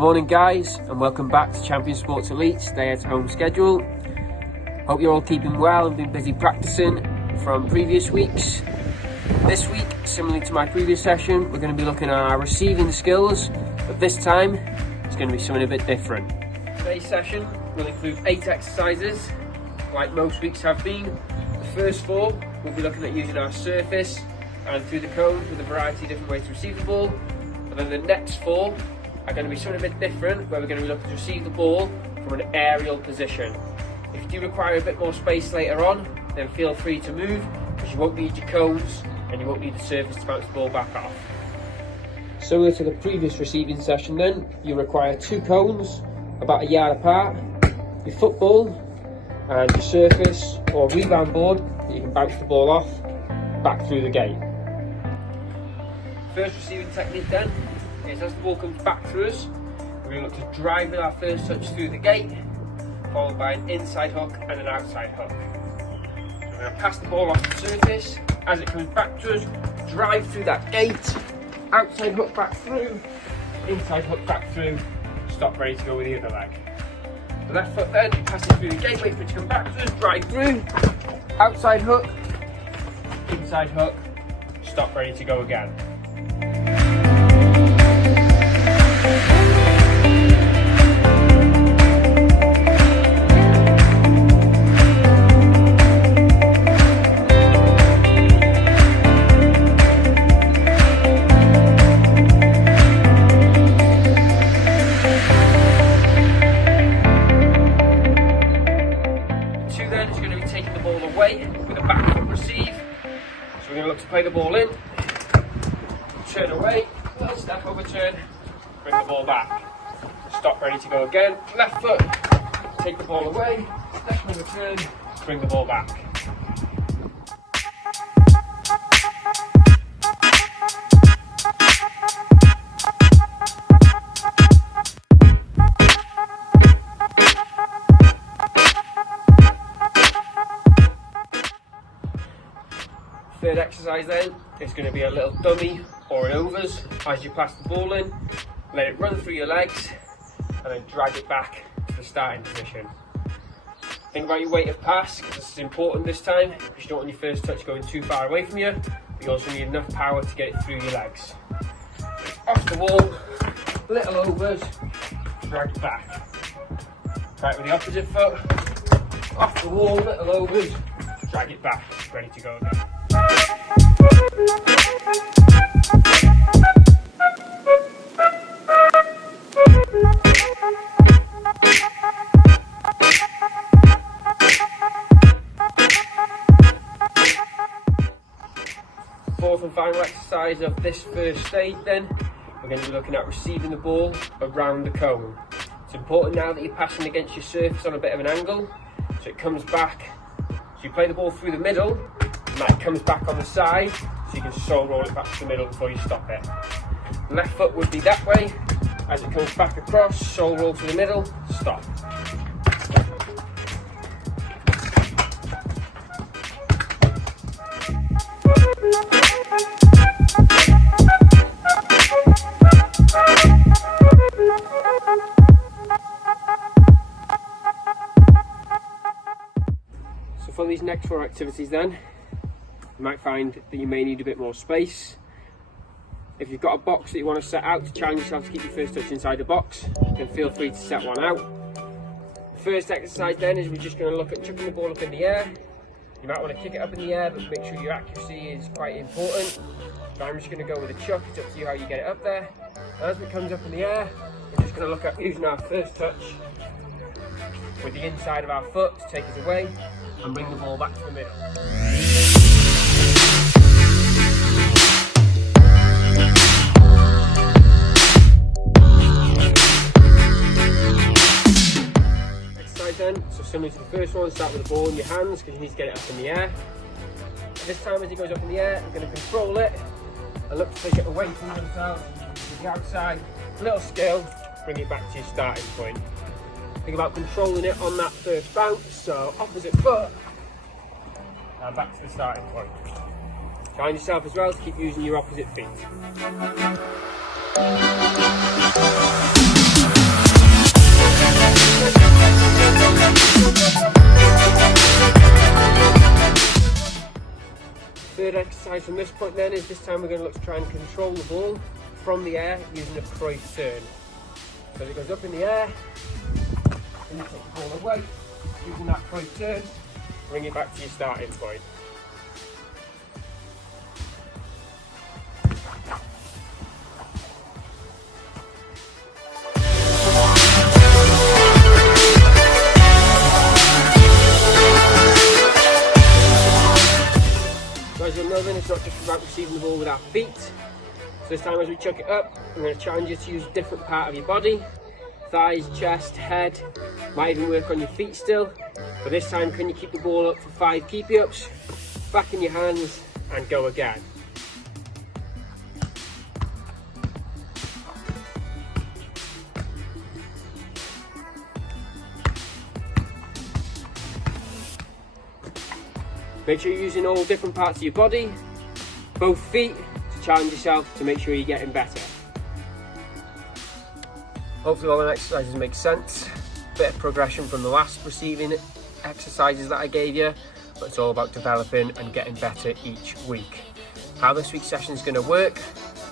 Good morning guys, and welcome back to Champion Sports Elite Stay at Home schedule. Hope you're all keeping well and been busy practicing from previous weeks. This week, similarly to my previous session, we're going to be looking at our receiving skills, but this time it's going to be something a bit different. Today's session will include 8 exercises, like most weeks have been. The first 4, we'll be looking at using our surface and through the cones with a variety of different ways to receive the ball. And then the next 4 are going to be something a bit different, where we're going to be looking to receive the ball from an aerial position. If you do require a bit more space later on, then feel free to move, because you won't need your cones and you won't need the surface to bounce the ball back off. Similar to the previous receiving session then, you require 2 cones about a yard apart, your football and your surface or rebound board that you can bounce the ball off back through the gate. First receiving technique then is, as the ball comes back through us, we're going to look to drive with our first touch through the gate, followed by an inside hook and an outside hook. So we're going to pass the ball off the surface. As it comes back to us, drive through that gate, outside hook back through, inside hook back through, stop ready to go with the other leg. The left foot then, pass it through the gate, wait for it to come back to us, drive through, outside hook, inside hook, stop ready to go again. With a back foot receive. So we're going to look to play the ball in, turn away, step over turn, bring the ball back, stop ready to go again, left foot, take the ball away, step over turn, bring the ball back. Third exercise then is going to be a little dummy or an overs. As you pass the ball in, let it run through your legs and then drag it back to the starting position. Think about your weight of pass, because this is important this time, because you don't want your first touch going too far away from you, but you also need enough power to get it through your legs. Off the wall, little overs, drag it back. Try it with the opposite foot, off the wall, little overs, drag it back, ready to go again. Fourth and final exercise of this first stage then, we're going to be looking at receiving the ball around the cone. It's important now that you're passing against your surface on a bit of an angle, so it comes back, so you play the ball through the middle, and that comes back on the side, so you can sole roll it back to the middle before you stop it. The left foot would be that way, as it comes back across, sole roll to the middle, stop. So for these next 4 activities then, you might find that you may need a bit more space. If you've got a box that you want to set out to challenge yourself to keep your first touch inside the box, then feel free to set one out. The first exercise then is we're just going to look at chucking the ball up in the air. You might want to kick it up in the air, but make sure your accuracy is quite important. So I'm just going to go with a chuck, it's up to you how you get it up there. And as it comes up in the air, we're just going to look at using our first touch with the inside of our foot to take us away and bring the ball back to the middle. So similar to the first one, start with the ball in your hands because you need to get it up in the air. This time as it goes up in the air, I'm going to control it and look to take it away from yourself to the outside. A little skill, bring it back to your starting point. Think about controlling it on that first bounce, so opposite foot and back to the starting point. Challenge yourself as well to keep using your opposite feet. Third exercise from this point then is this time we're going to look to try and control the ball from the air using a Cruyff turn. So as it goes up in the air, and you take the ball away, using that Cruyff turn, bring it back to your starting point. So as you'll know then, it's not just about receiving the ball with our feet. So this time as we chuck it up, I'm going to challenge you to use a different part of your body. Thighs, chest, head, might even work on your feet still. But this time, can you keep the ball up for 5 keepy-ups, back in your hands, and go again. Make sure you're using all different parts of your body, both feet, to challenge yourself to make sure you're getting better. Hopefully all the exercises make sense. Bit of progression from the last receiving exercises that I gave you, but it's all about developing and getting better each week. How this week's session is going to work,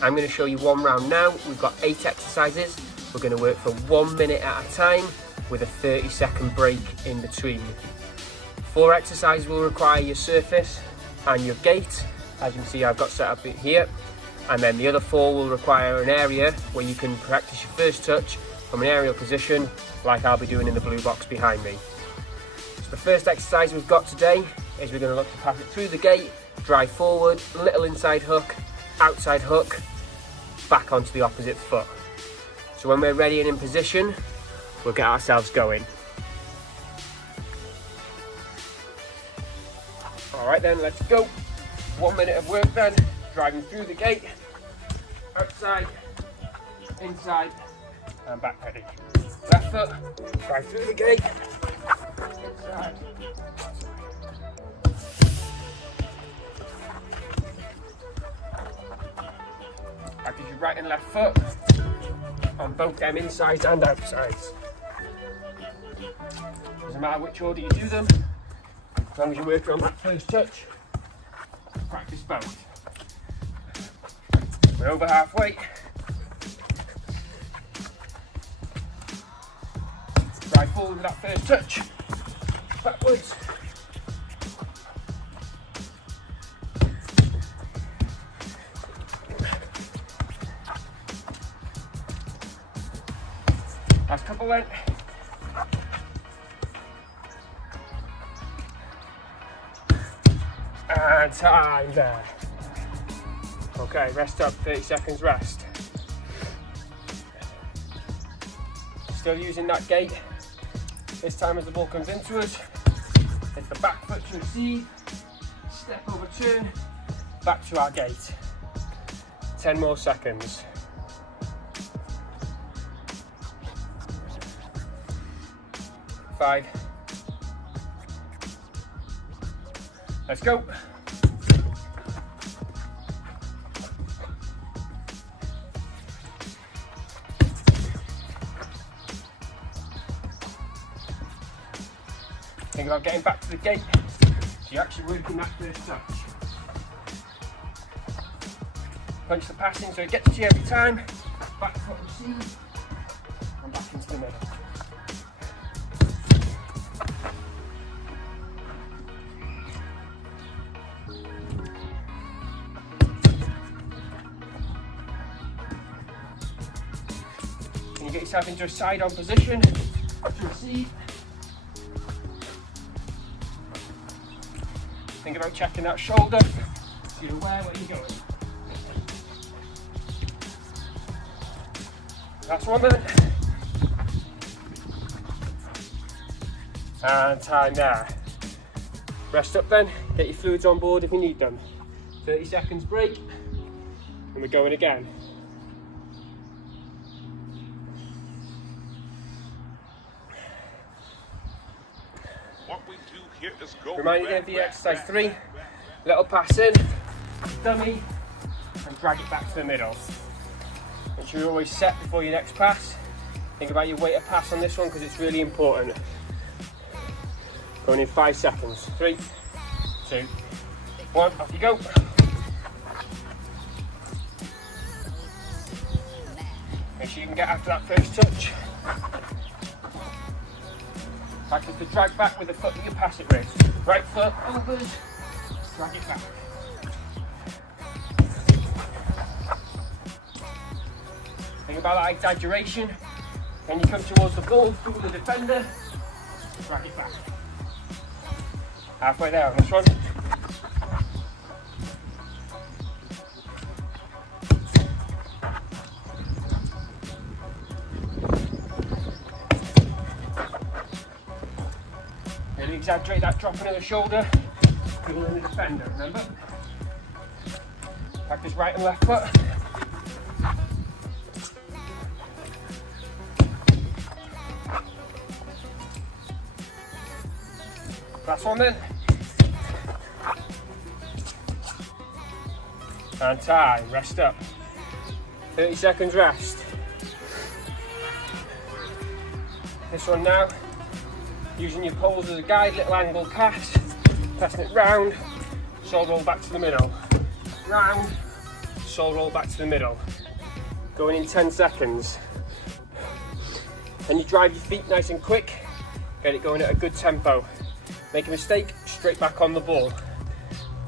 I'm going to show you one round now. We've got 8 exercises. We're going to work for 1 minute at a time with a 30-second break in between. 4 exercises will require your surface and your gait. As you can see, I've got set up here. And then the other 4 will require an area where you can practice your first touch from an aerial position, like I'll be doing in the blue box behind me. So the first exercise we've got today is we're going to look to pass it through the gate, drive forward, little inside hook, outside hook, back onto the opposite foot. So when we're ready and in position, we'll get ourselves going. All right then, let's go. 1 minute of work then, driving through the gate, outside, inside, and back ready. Left foot, drive through the gate, inside. Practice your right and left foot on both them insides and outsides. Doesn't matter which order you do them, as long as you're working on that first touch, practice both. We're over halfway. Drive forward with that first touch, backwards. Last couple then. And time there. Okay, rest up, 30 seconds rest. Still using that gate. This time as the ball comes into us, it's the back foot to receive, step over turn, back to our gate. 10 more seconds. Five. Let's go. Think about getting back to the gate, so you're actually working that first touch. Punch the pass in so it gets to you every time. Back foot receive, and back into the middle. Can you get yourself into a side-on position to receive? Think about checking that shoulder so you're aware where you're going. Last 1 minute. And time there. Rest up then, get your fluids on board if you need them. 30 seconds break, and we're going again. Remind you again for your exercise 3, little pass in, dummy, and drag it back to the middle. Make sure you're always set before your next pass. Think about your weight of pass on this one because it's really important. Going in 5 seconds. 3, 2, 1, off you go. Make sure you can get after that first touch. Practice the drag back with the foot that you pass it with. Right foot overs, drag it back. Think about that exaggeration. Then you come towards the ball, through the defender, drag it back. Halfway there on this one. Really exaggerate that dropping of the shoulder, pulling the defender, remember? Practice right and left foot. Last one then. And time, rest up. 30 seconds rest. This one now, using your poles as a guide, little angle pass, passing it round, sole roll back to the middle. Round, sole roll back to the middle. Going in 10 seconds. And you drive your feet nice and quick, get it going at a good tempo. Make a mistake, straight back on the ball.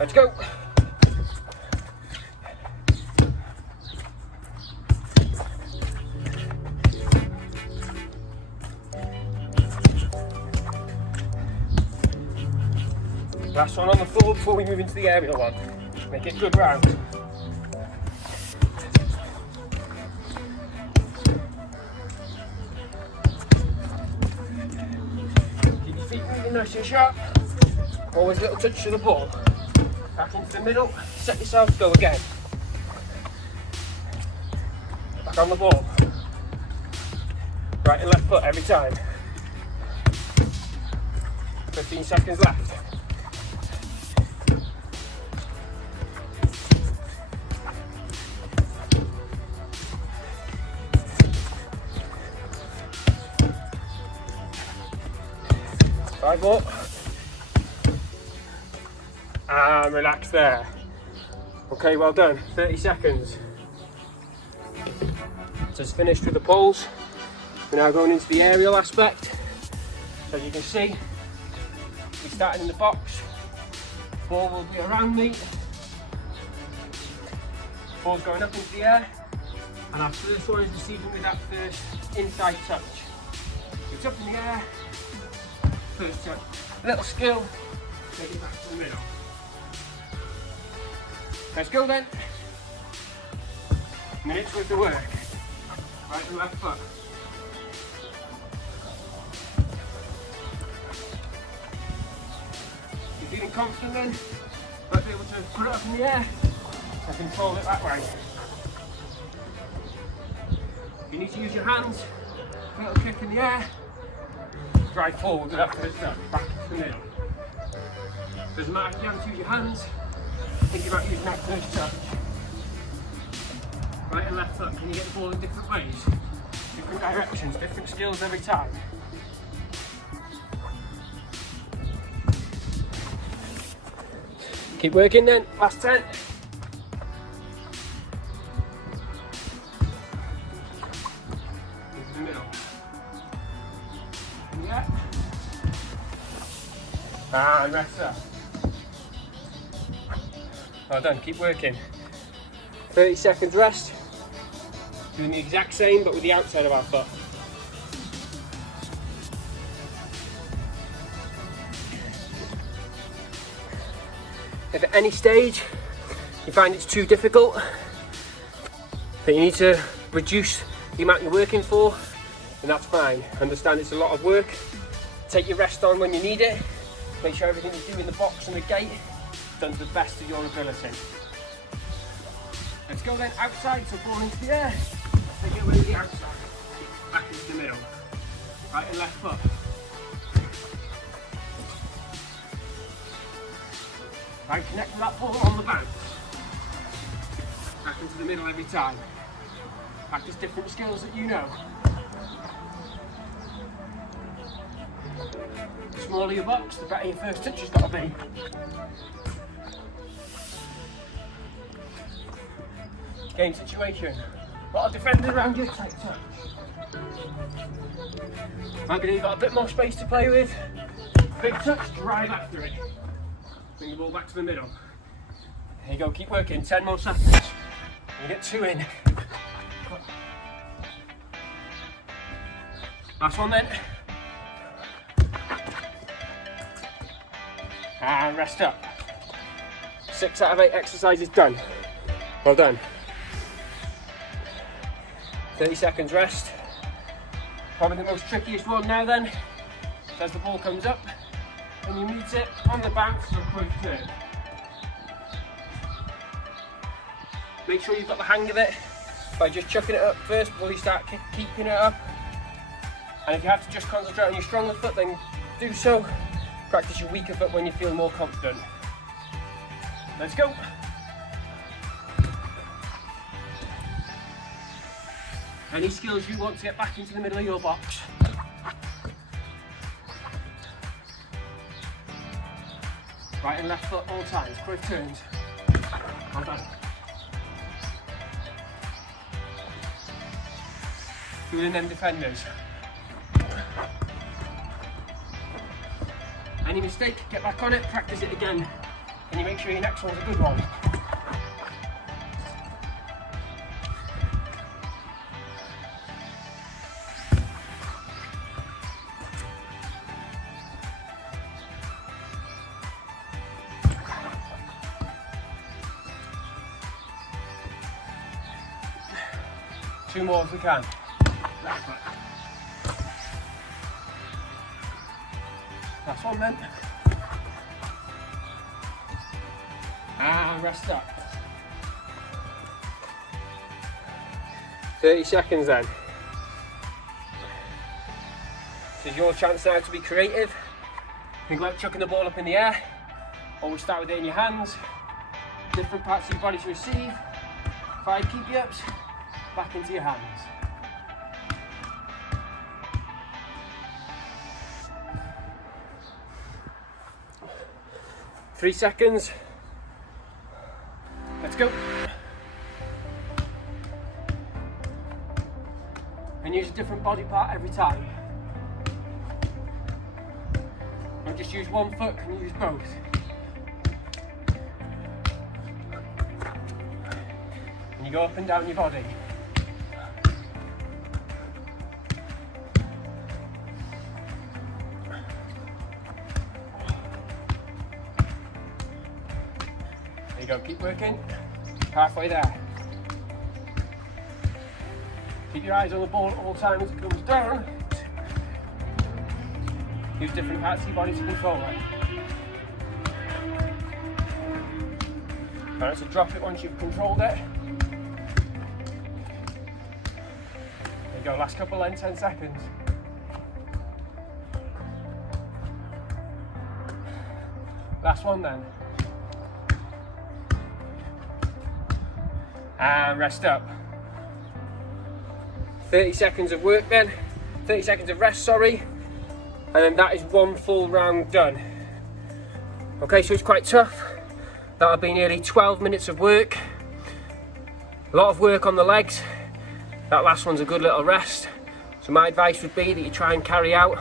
Let's go. Last one on the floor before we move into the aerial one. Make it good round. Keep your feet moving nice and sharp. Always a little touch to the ball. Back into the middle, set yourself, go again. Back on the ball. Right and left foot every time. 15 seconds left. Five more. And relax there. Okay, well done. 30 seconds. So it's finished with the poles. We're now going into the aerial aspect. As you can see, we started in the box. Ball will be around me. Ball's going up into the air. And our first one is receiving with that first inside touch. It's up in the air. First touch. Little skill. Take it back to the middle. Let's go then. Minutes worth of work. Right and left foot. You're feeling confident then? Might be able to put it up in the air and control it that way. You need to use your hands. A little kick in the air. Drive forward with that first touch. Back to the middle. Doesn't matter if you haven't used your hands. Think about using that first touch. Right and left foot, can you get the ball in different ways? Different directions, different skills every time. Keep working then, last 10. Into the middle. Yeah. And rest up. Well done, keep working. 30 seconds rest. Doing the exact same but with the outside of our foot. If at any stage you find it's too difficult, that you need to reduce the amount you're working for, then that's fine. Understand it's a lot of work. Take your rest on when you need it. Make sure everything you do in the box and the gate done to the best of your ability. Let's go then outside, so ball into the air. Take it away with the outside. Back into the middle. Right and left foot. Right, connect with that ball on the bounce. Back into the middle every time. Practice different skills that you know. smaller your box, the better your first touch has got to be. Game situation. A lot of defenders around you, tight touch. Maybe you've got a bit more space to play with. Big touch, drive after it. Bring the ball back to the middle. There you go, keep working, 10 more seconds. You get 2 in. Last one then. And rest up. 6 out of 8 exercises done. Well done. 30 seconds rest. Probably the most trickiest one now then. As the ball comes up and you meet it on the bounce for a quick turn. Make sure you've got the hang of it by just chucking it up first before you start keeping it up. And if you have to just concentrate on your stronger foot, then do so. Practice your weaker foot when you feel more confident. Let's go. Any skills you want to get back into the middle of your box. Right and left foot all times, quick turns. Well done. Doing them defenders. Any mistake, get back on it, practice it again. And you make sure your next one's a good one. Two more if we can. Left foot. Last one then. And rest up. 30 seconds then. This is your chance now to be creative. Think about chucking the ball up in the air. Always start with it in your hands. Different parts of your body to receive. 5 keepy-ups. Back into your hands. Three seconds. Let's go. And use a different body part every time. Don't just use one foot, can you use both? And you go up and down your body. There you go, keep working. Halfway there. Keep your eyes on the ball at all times as it comes down. Use different parts of your body to control it. Alright, so drop it once you've controlled it. There you go, last couple then, 10 seconds. Last one then. And rest up. 30 seconds of work then. 30 seconds of rest, sorry. And then that is one full round done. Okay, so it's quite tough. That'll be nearly 12 minutes of work. A lot of work on the legs. That last one's a good little rest. So my advice would be that you try and carry out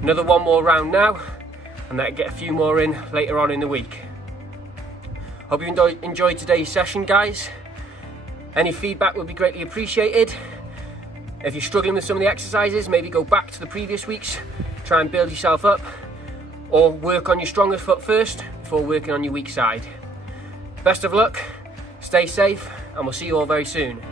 another one more round now, and then get a few more in later on in the week. Hope you enjoyed today's session, guys. Any feedback would be greatly appreciated. If you're struggling with some of the exercises, maybe go back to the previous weeks, try and build yourself up, or work on your stronger foot first before working on your weak side. Best of luck, stay safe, and we'll see you all very soon.